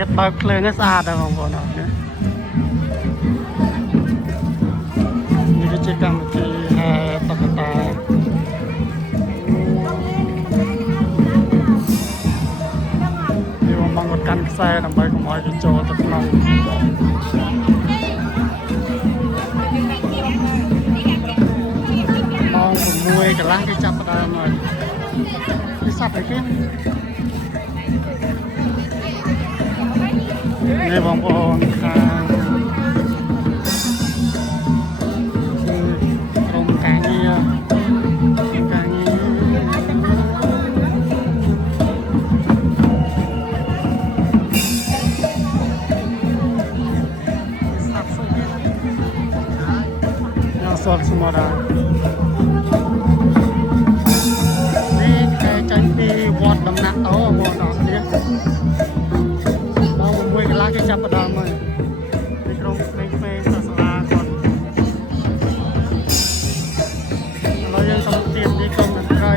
ยัดបើកភ្លើងឲ្យស្អាតដែរបងប្អូនអរគុណនេះគឺជាកម្មវិធីហែតុក្កតានេះបងគាត់កាន់ខ្សែដើម្បីកុំឲ្យវាចូលទៅក្នុងម៉ោង6កន្លះគេចាប់ផ្ដើមហើយនេះសត្វអីគេនេះបងប្អូនខាងក្រុមការងារសតស្មរនេះគេចាញ់ពីវត្តដំណាក់តោបងប្អូននេះមក1 កន្លះគេចាប់ផ្ដើមហើយពីក្រុមពេញសាសាលាគាត់ឥឡូវយើងต้องទៀមនេះក្រុមតន្ត្រី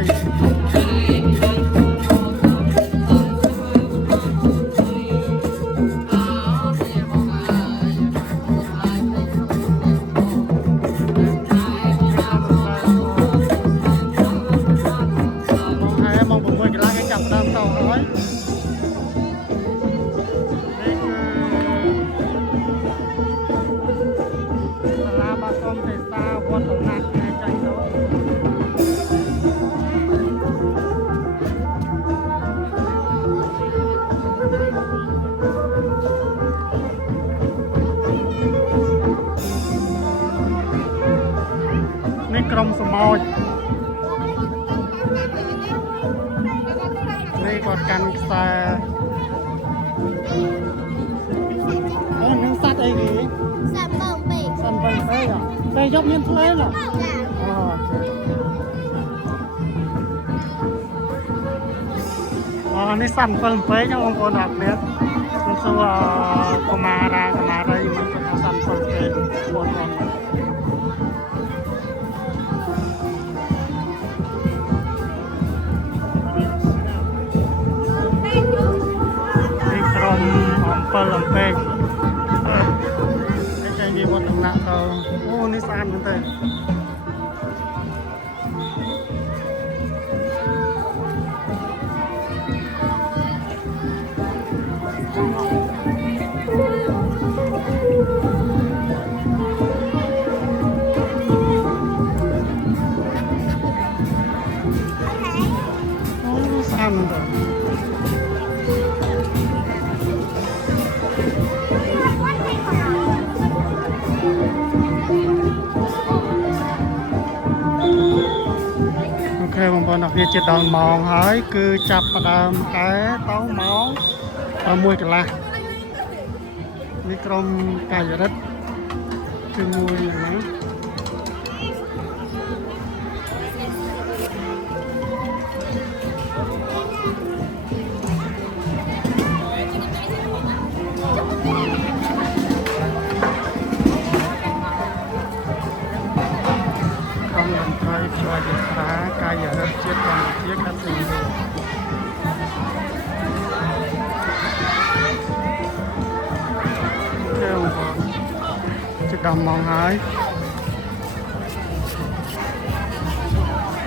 ក្រុមសមោចនេះគាត់កាន់ខ្សែនឹងសត្វអីគេសត្វបងពេកសត្វបងពេកពេលយកមានផ្លែហ៎អូនេះសត្វបងពេកបងប្អូនអរគ្នាខ្ញុំសួរកុមារីមិនគាត់សត្វបងពេកបងប្អូន7 អំពេកនេះគេនិយាយវត្តដំណាក់ទៅអូនេះស្អាតមែនទេអូស្អាតមែនទេបងប្អូនអ្នកជិតដល់ម៉ោងហើយគឺចាប់ផ្ដើមតែទៅម៉ោង6 កន្លះនេះក្រុមកាយរិទ្ធជាមួយយ៉ាងណាជួយស្រាកាយរដ្ឋជាតិកម្ពុជាកាត់ពីជិតដល់ម៉ោងហើយ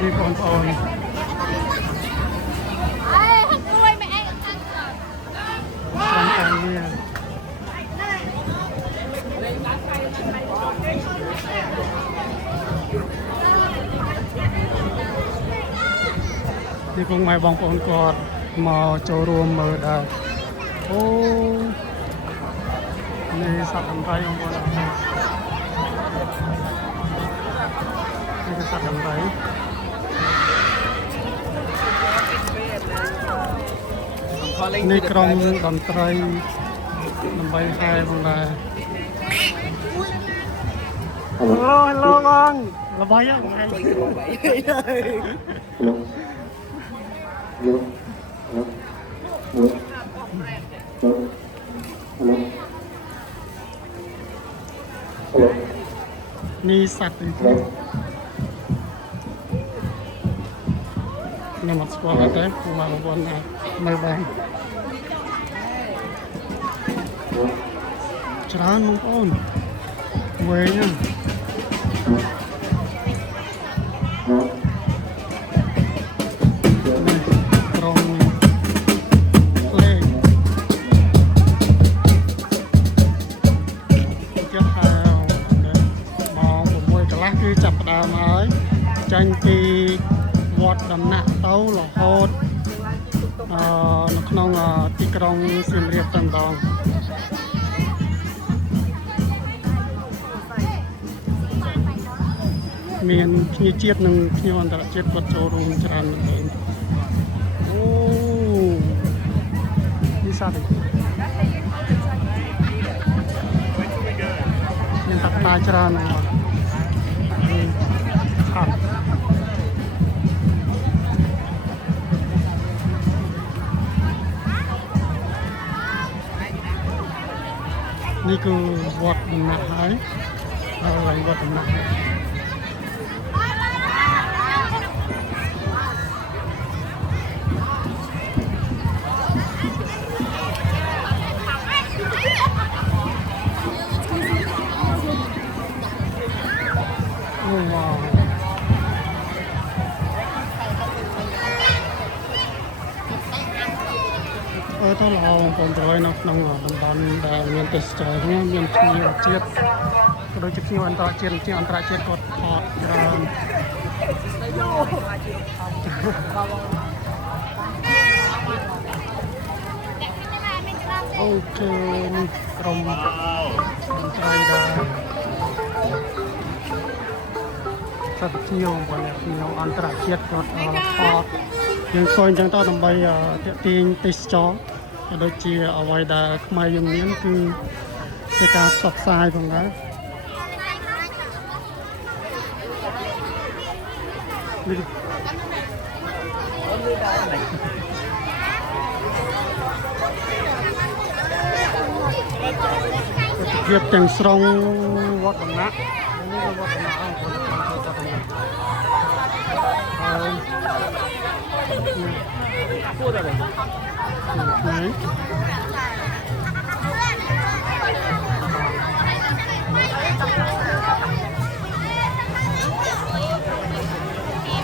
នេះបងប្អូននេះគង់ឲ្យបងប្អូនគាត់មកចូលរួមមើលដែរអូនេះសត្វដំរីបងប្អូននេះគឺសត្វដំរីនេះក្រុមតន្ត្រីដើម្បីហែផងដែរHello បងល្បីហ្នឹងថ្ងៃនេះសត្វនេះខ្ញុំអត់ស្គាល់ទេព្រោះមកបងប្អូនមើលបាន ច្រើនបងប្អូនវែងហ្នឹងក្រុងលេងចុះហើយម៉ោង 6 កន្លះគឺចាប់ផ្ដើមហើយចាញ់ពីវត្តដំណាក់ទៅរហូតនៅក្នុងទីក្រុងសៀមរាបតែម្ដងមានភ្ញៀវជាតិនិងភ្ញៀវអន្តរជាតិគាត់ចូលរួមច្រើនមែនទែនអូនេះសាទេមានតាក់តាច្រើនណាស់អត់នេះគឺវត្តដំណាក់ហើយហើយវត្តដំណាក់ទៅល្អបងប្អូនទៅនៅក្នុងតំបន់ដែលមានទេសចរណ៍នេះមានភ្ញៀវជាតិក៏ដូចជាភ្ញៀវអន្តរជាតិជាអន្តរជាតិគាត់ថតច្រើនអូខេក្រុមត្រីដែរសិទ្ធិភ្ញៀវបងប្អូនភ្ញៀវអន្តរជាតិគាត់ថតយើងឃើញចឹងទៅដើម្បីទាក់ទាញទេសចរក៏ដូចជាអ្វីដែលខ្មែរយើងមានគឺជាការផ្សព្វផ្សាយផងដែរភាពទាំងស្រុងវត្តដំណាក់នេះគឺវត្តដំណាក់ហើយพูดอะไรไหน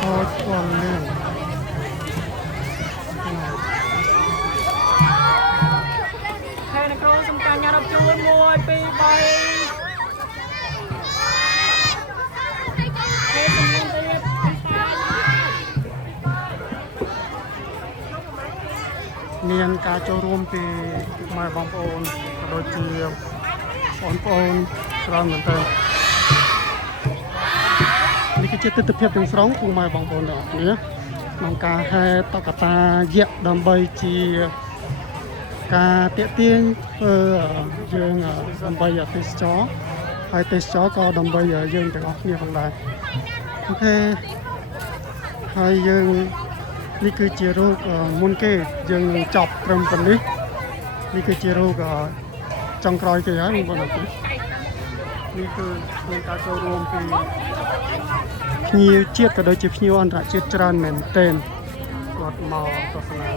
โอ้ชวนเล่นให้นักร้องสำคัญงานรับจูนมวยปีใบមានការចូលរួមពីម៉ែបងប្អូនក៏ដូចជាបងប្អូនច្រើនមែនទែននេះគឺជាទស្សនវិជ្ជាទាំងស្រុងពូម៉ែបងប្អូនទាំងអស់គ្នាក្នុងការហែតុក្កតាយក្សដើម្បីជាការទាក់ទាញធ្វើយើងដើម្បីទេសចរហើយទេសចរក៏ដើម្បីយើងទាំងអស់គ្នាផងដែរអូខេហើយយើងនេះគឺជារូបមុនគេយើងចប់ត្រឹមប៉ុណ្នេះនេះគឺជារូបចុងក្រោយគេហើយបងប្អូននេះគឺមានការចូលរួមពីភ្ញៀវជាតិក៏ដូចជាភ្ញៀវអន្តរជាតិច្រើនមែនទែនគាត់មកទស្សនា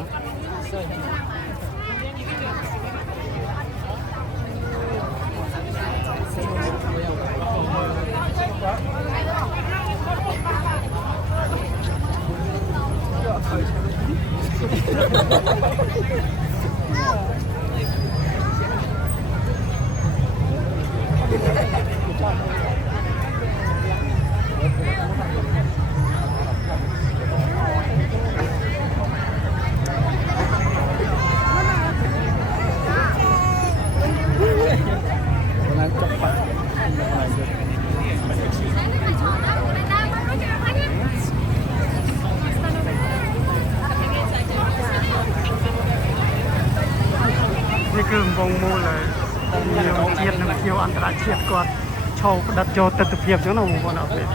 នេះគឺវងមូលហើយភ្ញៀវជាតិនិងភ្ញៀវអន្តរជាតិគាត់ឈោផ្ដិតយកទស្សនវិជ្ជាចឹងណាបងប្អូនអរគុណ